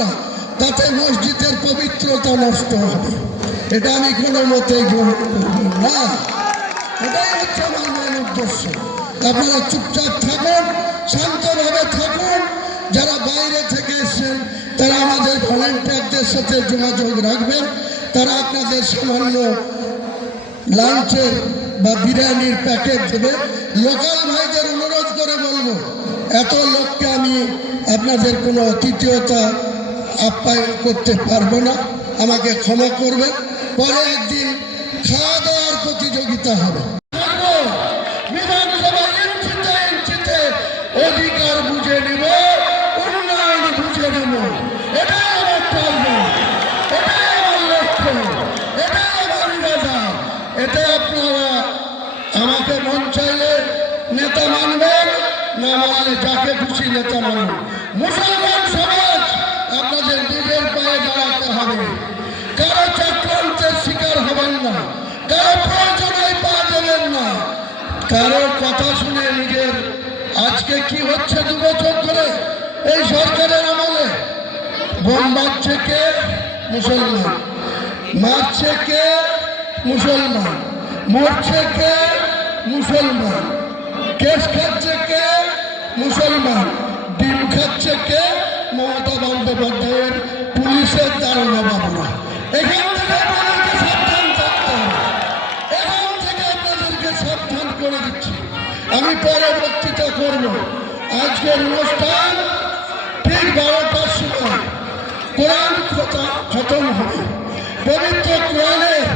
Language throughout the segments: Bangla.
না, তাতে মসজিদের পবিত্রতা নষ্ট হবে। এটা আমি কোনো মতেই গ্রহণ করব না। এটাই হচ্ছে আমার মেন উদ্দেশ্য। আপনারা চুপচাপ থাকুন, শান্তভাবে থাকুন। যারা বাইরে থেকে এসেছেন তারা আমাদের ভলেন্টিয়ারদের সাথে যোগাযোগ রাখবেন। তারা আপনাদের সামান্য লাঞ্চের বা বিরিয়ানির প্যাকেট দেবে। লোকাল ভাইদের অনুরোধ করে বলবো, এত লোককে আমি আপনাদের কোনো অতিথিয়তা আপ্যায়ন করতে পারবো না, আমাকে ক্ষমা করবেন। পরে একদিন খাওয়া দাওয়ার প্রতিযোগিতা হবে। বিধানসভা ইঞ্চিতে ইঞ্চিতে অধিকার বুঝে নেব, উন্নয়ন বুঝে নেব। এটাই আমার টার্গেট, এটাই আমার লক্ষ্য, এটাই আমার ইরাদা। এটা আপনারা আমাকে মন চাইলে নেতা মানবেন, না মানলে যাকে খুশি নেতা মানবেন। মুসলমান সমাজ আপনাদের নিজের পায়ে দাঁড়াতে হবে। কারো চক্রান্তের শিকার হবেন না, কারো প্রয়োজনে পা দেবেন না, কারো কথা শুনে নিজের আজকে কি হচ্ছে 2 বছর ধরে এই সরকারের আমলে বোম মারছে কে? মুসলমান। মারছে কে? মুসলমান। মরছে কে? মুসলমান। কেস খাচ্ছে কে? মুসলমান। ডিম খাচ্ছে কে? মমতা বন্দ্যোপাধ্যায়ের পুলিশের দারোগা বাবুরা। এখান থেকে আপনাদেরকে সাবধান থাকতে হবে, এখান থেকে আপনাদেরকে সাবধান করে দিচ্ছি। আমি পরে বক্তৃতা করব। আজকের অনুষ্ঠান ঠিক 12টার সময় কোরআন খতম হবে। পবিত্র কোরআনের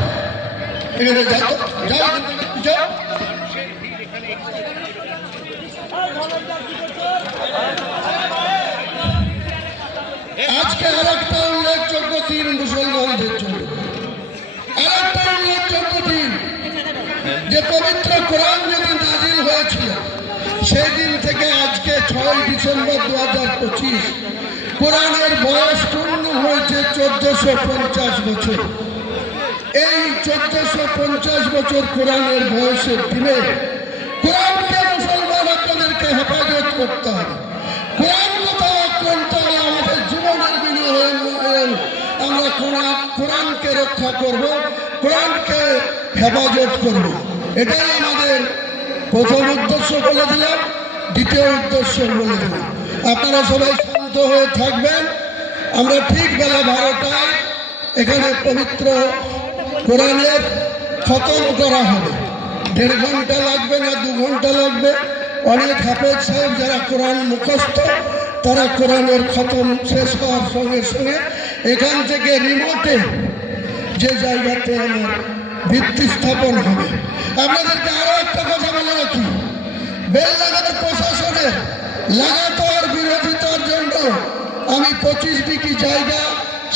আজকে আরেকটা উল্লেখযোগ্য দিন মুসলমানদের জন্য, আরেকটা উল্লেখযোগ্য দিন। যে পবিত্র কোরআন যেদিন নাজিল হয়েছিল সেই দিন থেকে আজকে 6 ডিসেম্বর 2025 কোরআনের বয়স পূর্ণ হয়েছে 1450 বছর। এই 1450 বছর কোরআনের বয়সের দিনে কোরআনকে মুসলমান আপনাদেরকে হেফাজত করতে হবে। কোরআন কোথাও আক্রান্ত হলে আমাদের জীবনের বিনিময়ে আমরা কোরআনকে রক্ষা করব, কোরআনকে হেফাজত করব। এটাই আমাদের প্রথম উদ্দেশ্য বলে দিলাম। দ্বিতীয় উদ্দেশ্য বলে দিলাম, আপনারা সবাই শান্ত হয়ে থাকবেন। আমরা ঠিক বেলা 12টায় এখানে পবিত্র কোরআনের খতম করা হবে। 1.5 ঘন্টা লাগবে না 2 ঘন্টা লাগবে। অনেক হাফেজ সাহেব যারা কোরআন মুখস্থ তারা কোরআনের খতম শেষ হওয়ার সঙ্গে সঙ্গে এখান থেকে রিমোটে যে জায়গাতে আমার ভিত্তি স্থাপন হবে। আপনাদেরকে আরো একটা কথা বলে রাখি, বেলডাঙ্গার প্রশাসনের লাগাতার বিরোধিতার জন্য আমি 25 বিঘি জায়গা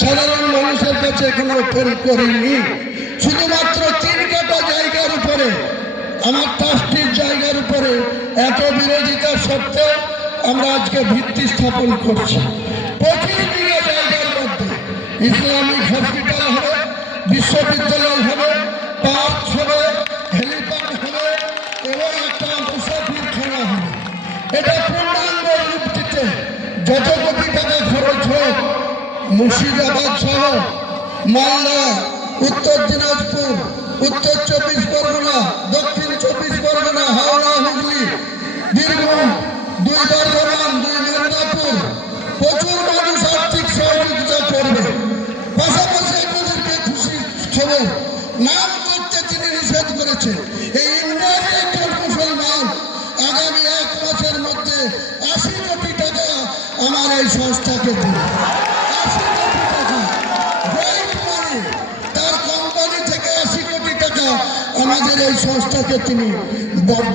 সাধারণ মানুষের কাছে এখনো ওপেন করিনি। শুধুমাত্র 3 কাঠা জায়গার উপরে, আমার ট্রাস্টির জায়গার উপরে এত বিরোধিতা সত্ত্বেও আমরা আজকে ভিত্তি স্থাপন করছি। 25 বিঘা জায়গার মধ্যে ইসলামিক হসপিটাল হবে, বিশ্ববিদ্যালয় হবে, পার্ক হবে, হেলিপ্যাড হবে এবং একটা মুসাফিরখানা হবে। এটা পূর্ণাঙ্গ রূপ দিতে যত কোটি টাকা খরচ হোক, মুর্শিদাবাদ সহ মালদা, উত্তর দিনাজপুর, উত্তর 24 পরগনা, দক্ষিণ 24 পরগনা, হাওড়া, হুগলি, বীরভূম, 2 বর্ধমান, 2 মেদিনীপুর প্রচুর মানুষ আর্থিক সহযোগিতা করবে। পাশাপাশি আপনাদেরকে খুশি খবর, নাম করতে তিনি নিষেধ করেছে। এই ইন্ডিয়ার একজন মুসলমান আগামী 1 মাসের মধ্যে 80 কোটি টাকা আমার এই সংস্থাকে দেবে। 80 কোটি টাকা হোয়াইট মানি, তার কোম্পানি থেকে 80 কোটি টাকা আমাদের এই সংস্থাকে তিনি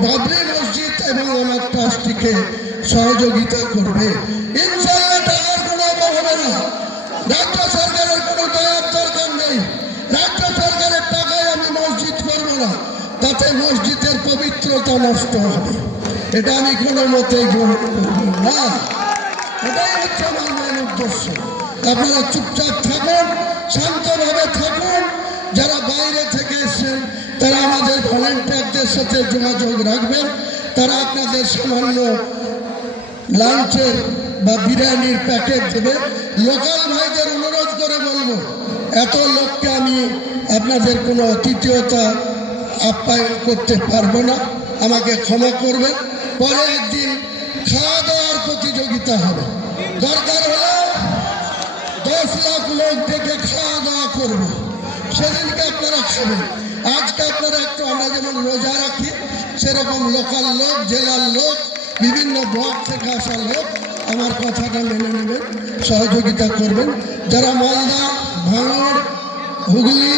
বাবরি মসজিদ এবং আমার ট্রাস্টিকে সহযোগিতা করবে। ইনশাআল্লাহ টাকার কোনো অভাব হবে না। রাজ্য সরকারের কোনো দয়ার দরকার নেই। রাজ্য সরকারের টাকায় আমি মসজিদ করব না, তাতে মসজিদের পবিত্রতা নষ্ট হবে। এটা আমি কোনো মতেই গ্রহণ করব না। এটাই হচ্ছে আমার মেন উদ্দেশ্য। আপনারা চুপচাপ থাকুন, শান্তভাবে থাকুন। যারা বাইরে থেকে এসেছেন তারা আমাদের ভলেন্টিয়ারদের সাথে যোগাযোগ রাখবেন। তারা আপনাদের সামান্য লাঞ্চের বা বিরিয়ানির প্যাকেট দেবে। লোকাল ভাইদের অনুরোধ করে বলবো, এত লোককে আমি আপনাদের কোনো অতিথিয়তা আপ্যায়ন করতে পারবো না, আমাকে ক্ষমা করবেন। পরে একদিন খাওয়া দাওয়ার প্রতিযোগিতা হবে, দরকার হলে 10 লাখ লোক ডেকে খাওয়া দাওয়া করবো, সেদিনকে আপনারা খাবেন। আজকে আপনারা একটু, আমরা যেমন রোজা রাখি সেরকম লোকাল লোক, জেলার লোক, বিভিন্ন ব্লক থেকে আসা লোক আমার কথাটা মেনে নেবেন, সহযোগিতা করবেন। যারা মালদা, ভাঙড়, হুগলি,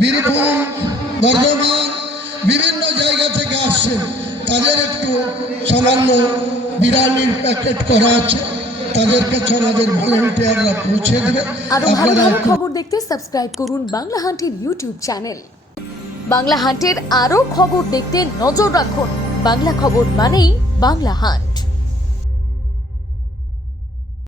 বীরভূম, বর্ধমান বিভিন্ন জায়গা থেকে আসছেন, তাদের একটু সামান্য বিরিয়ানির প্যাকেট করা আছে, তাদের কাছে আমাদের ভলেন্টিয়াররা পৌঁছে দেবে। আরো ভালো ভালো খবর দেখতে সাবস্ক্রাইব করুন বাংলা হান্টের ইউটিউব চ্যানেল। বাংলা হান্টের আরো খবর দেখতে নজর রাখুন। বাংলা খবর মানেই বাংলা হান্ট।